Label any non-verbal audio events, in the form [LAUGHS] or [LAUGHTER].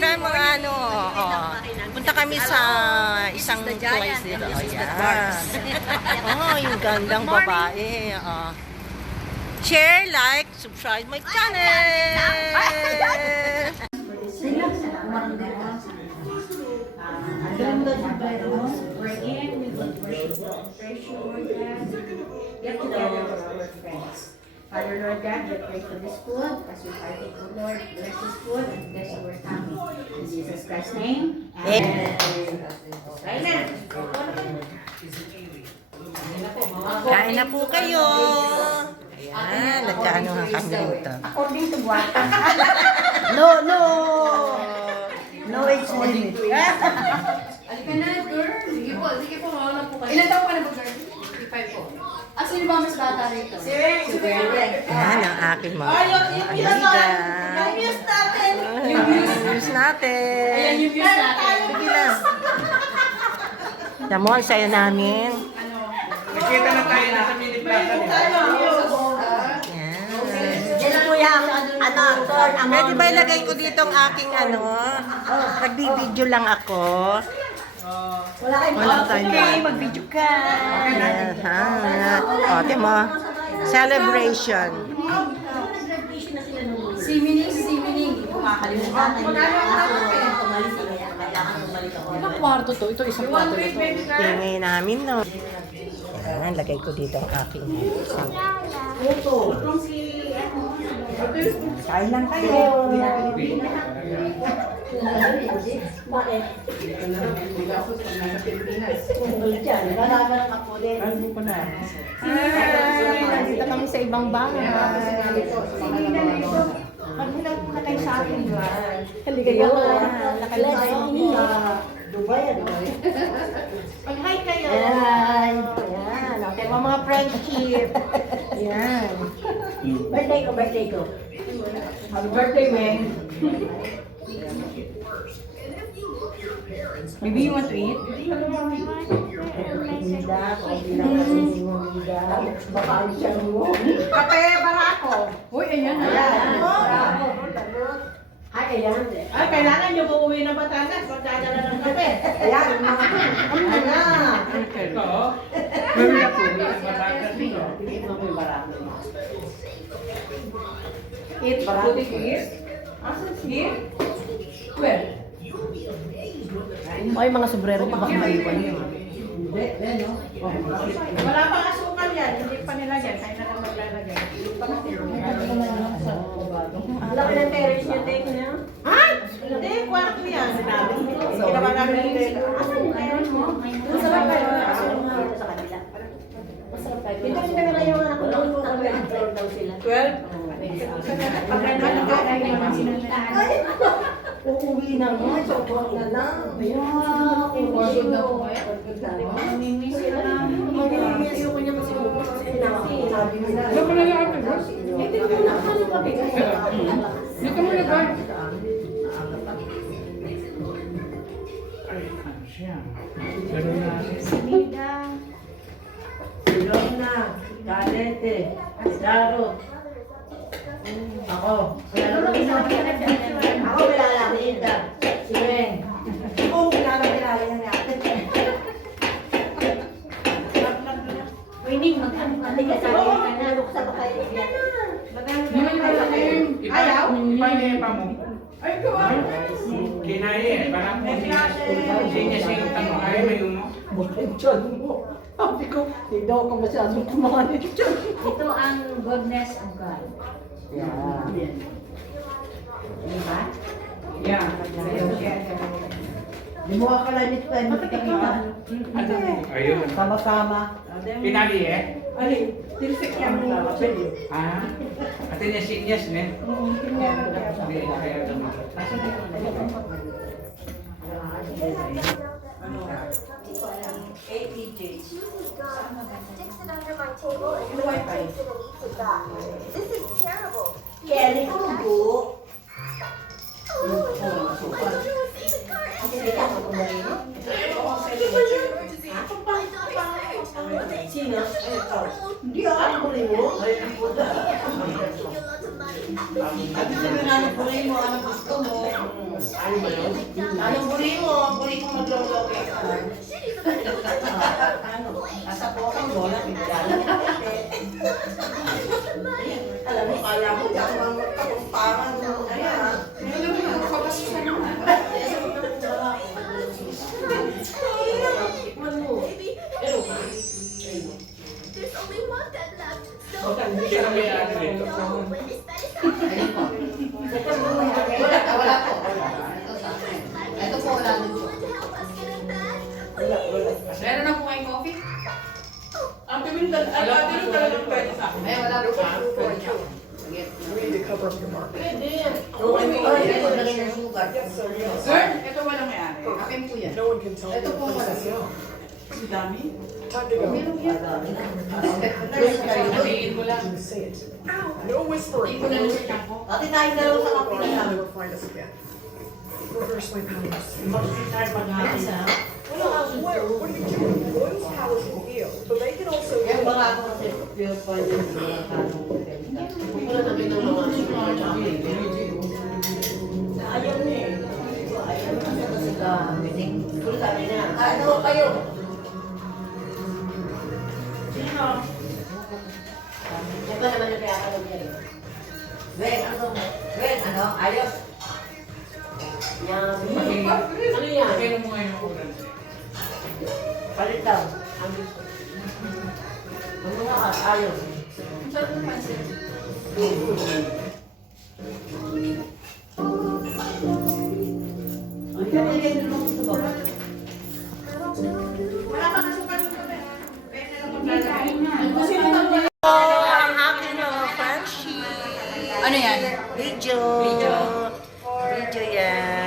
meron mga ano, oh, punta kami sa isang place dito. Ayan. [LAUGHS] Oh, yung gandang babae. Oh. Share, like, subscribe my channel. God, we pray for this food. As we partake, O Lord, bless this food and bless our family. In Jesus Christ's name. Amen. Kain na. Kain na po kayo. Ayan, nagkaano nga kami dito. According to Guata. [LAUGHS] No, no. No age limit. Halika na, girl. Sige po, sige po, mauna po kayo. Ilan taon ka na ba, girl? 55 po. Sino ba mas bata rito? Si Si Bebe. Ayan ang aking mga amiga. Yung views natin. Yung views natin. Ayan yung views natin. Sige lang. Alam mo, ang saya namin. Nakita na tayo na sa mini plaza. di ba? Ayan. Yan po yung ano, turn amount. Pwede ba ilagay ko dito ang aking ano? Nagbibideo lang ako. Wala kayong Walang time. Okay, mag-video ka. Ha? O, mo. Celebration. Si Mining, si Mining. Makakalimutan. Ilang kwarto to? Ito isang kwarto na to. Tingay namin, no? Ayan, lagay ko dito ang aking Kain lang kayo. Bakit? Nandito kami sa ibang bahay. Pag-hilang muna kayo sa akin, Juan. Halika kayo. Dubai, ano? Mag-hi kayo. Ayan. Ayan. Okay, mga friendship. Ayan. Birthday ko, birthday ko. Happy birthday, Meng. Maybe you want to eat? Baka ang siya mo. Kape, barako. Uy, ayan. Ayan. Ayan. Ay, kailangan nyo uuwi ng Batangas. Magdadala ng kape. Ayan, mga Ayan. Ito. Meron na po. Matagal dito. Eat, barako. Pwede ko eat? Asan si? Where? Ay, mga sobrero niyo baka maiwan yun. Hindi, no? Wala pang asukal yan. Hindi pa nila yan. Kaya na lang maglalagay. Hindi pa. Ang laki ng terrace niya, take niya. Ay! Hindi, kwarto yan. Sinabi. Ginawa namin ng tela. Asan yung terrace mo? Masarap kayo. Masarap nga dito sa kanila. Masarap kayo. Dito kami na yung anak ko yung floor daw sila. 12? Pag naglalagay naman sila Uuwi na nga, sobrang na lang. Wow, Order na po kayo? Namimiss sila namin. Mamimili ko niya kasi sabi nila. Ano pala yung ate, boss? Hindi ko na. Dito mo na ba? Ay, ano siya? Ganun na. Sinida. Ilona, Calete, Darot. Ako. Ako kilala ni Ida. Si Ren. Oo, kilala kilala niya ni ate. Winning, mag-ano ka? Hindi ka sabi ka na, luksa pa kayo. Ayaw? Ipahinga pa mo. Ay, ko ah. Kinaya eh. Parang sinya siya yung tanong. Ay, may umo. Bakit dyan mo? Sabi ko, hindi daw ako masyadong kumain dyan. Ito ang goodness of God. Yeah. Diba? Yeah. Di mo akalain ito tayo magkakita. Ayun. Sama-sama. Pinali eh. Ay, tirsik yan mo. Ah. Ate niya sinyas ne. Hindi kaya buri mo, anong gusto mo? Ano ba yun? Anong buri mo? Buri ko maglolo kaya ka. Ano? Nasa po ang bola, bigla Alam mo, kala mo, di ako magkakumparan mo. Ang pimin talaga, ay, ate talagang pwede sa akin. Ay, wala po. Sige. Pwede. Okay, ay, ito na rin yung sugar. Sir, ito walang may-ari. Akin po yan. Ito po wala. Ang dami. Meron yan. Sabihin mo lang. No whispering. Hindi ko na lang siya po. Ate tayo dalawa sa na lang. Never find us again. Reverse my powers. Wala ka Where? What are you doing? Royal's powers can heal, but they can also Kaya baka ako kasi pure point yung mga kanong Wala na din ng mga tsaka Ayaw niya eh. Ayaw niya kasi ka meeting. Kung sabi niya, ano kayo? Sino? Ito naman yung kaya kalog niya eh. Wen, ano? Wen, ano? Ayos. Yan. Ano yan? Kaya mo ngayon ang ulan. Palit daw. Ang, ang mga ayaw. Saan naman sir? Ang kailangan nyo nung sa baba. Wala pa na sukal yung kape. Pwede na lang magkakain na. Kasi ito ang akin o, Franchi. Ano yan? Video. Video. Video yan.